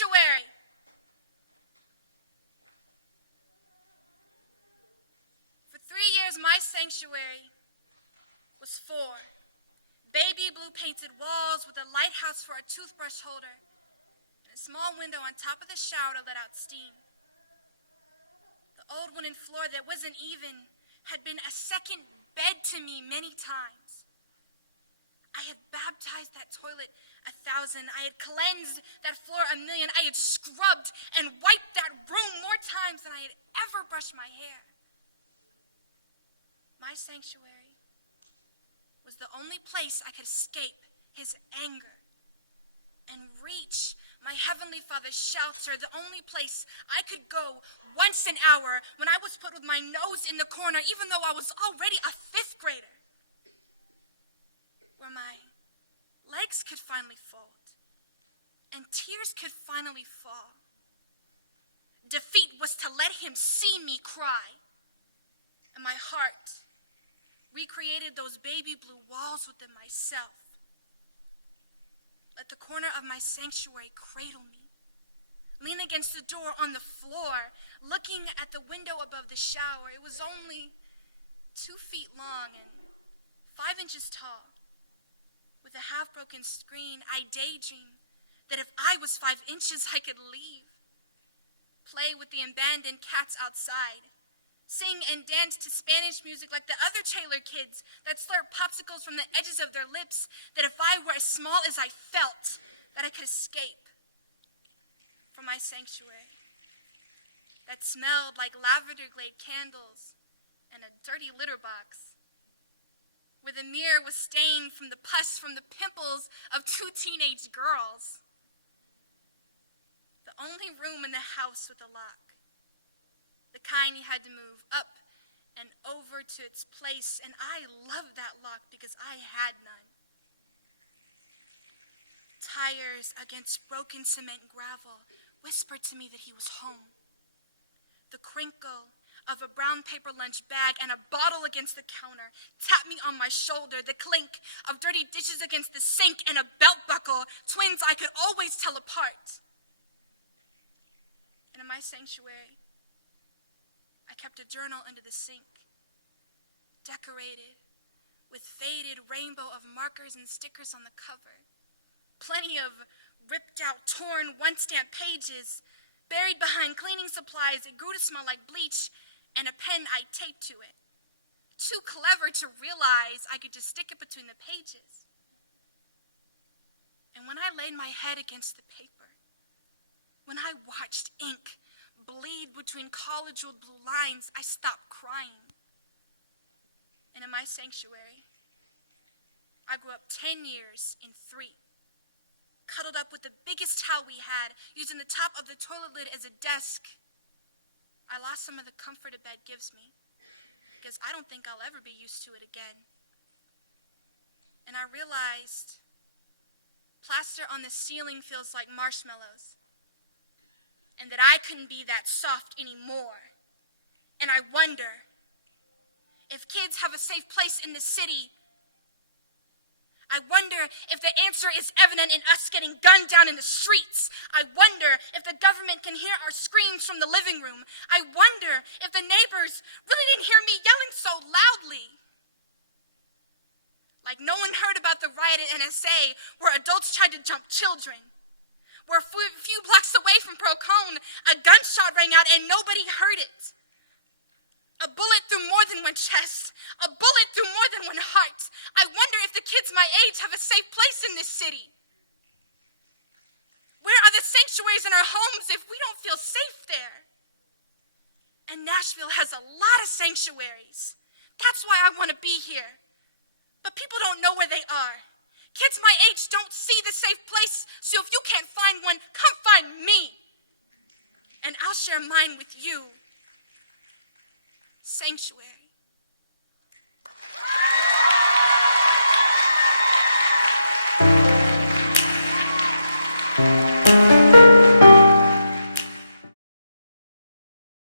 sanctuary. For 3 years, my sanctuary was 4. Baby blue painted walls with a lighthouse for a toothbrush holder and a small window on top of the shower to let out steam. The old wooden floor that wasn't even had been a second bed to me many times. I had baptized that toilet 1,000. I had cleansed that floor 1,000,000. I had scrubbed and wiped that room more times than I had ever brushed my hair. My sanctuary was the only place I could escape his anger and reach my Heavenly Father's shelter, the only place I could go once an hour when I was put with my nose in the corner, even though I was already a 5th grader, where my legs could finally fold and tears could finally fall. Defeat was to let him see me cry, and my heart recreated those baby blue walls within myself. Let the corner of my sanctuary cradle me. Lean against the door on the floor, looking at the window above the shower. It was only 2 feet long and 5 inches tall. With a half-broken screen, I daydreamed that if I was 5 inches, I could leave. Play with the abandoned cats outside. Sing and dance to Spanish music like the other Taylor kids that slurp popsicles from the edges of their lips, that if I were as small as I felt, that I could escape from my sanctuary that smelled like lavender-glade candles and a dirty litter box, where the mirror was stained from the pus from the pimples of 2 teenage girls. The only room in the house with a lock. The kind you had to move up and over to its place, and I loved that lock because I had none. Tires against broken cement and gravel whispered to me that he was home. The crinkle of a brown paper lunch bag and a bottle against the counter tapped me on my shoulder. The clink of dirty dishes against the sink and a belt buckle, twins I could always tell apart. And in my sanctuary, I kept a journal under the sink, decorated with faded rainbow of markers and stickers on the cover. Plenty of ripped out, torn, one-stamp pages. Buried behind cleaning supplies, it grew to smell like bleach, and a pen I taped to it. Too clever to realize I could just stick it between the pages. And when I laid my head against the paper, when I watched ink bleed between college-ruled blue lines, I stopped crying. And in my sanctuary, I grew up 10 years in 3. Cuddled up with the biggest towel we had, using the top of the toilet lid as a desk. I lost some of the comfort a bed gives me, because I don't think I'll ever be used to it again. And I realized plaster on the ceiling feels like marshmallows, and that I couldn't be that soft anymore. And I wonder if kids have a safe place in the city. I wonder if the answer is evident in us getting gunned down in the streets. I wonder if the government can hear our screams from the living room. I wonder if the neighbors really didn't hear me yelling so loudly. Like no one heard about the riot at NSA where adults tried to jump children. Where a few blocks away from Procon, a gunshot rang out and nobody heard it. A bullet through more than one chest. A bullet through more than one heart. I wonder if the kids my age have a safe place in this city. Where are the sanctuaries in our homes if we don't feel safe there? And Nashville has a lot of sanctuaries. That's why I want to be here. But people don't know where they are. Kids my age don't see the safe place, so if you can't find one, come find me. And I'll share mine with you. Sanctuary.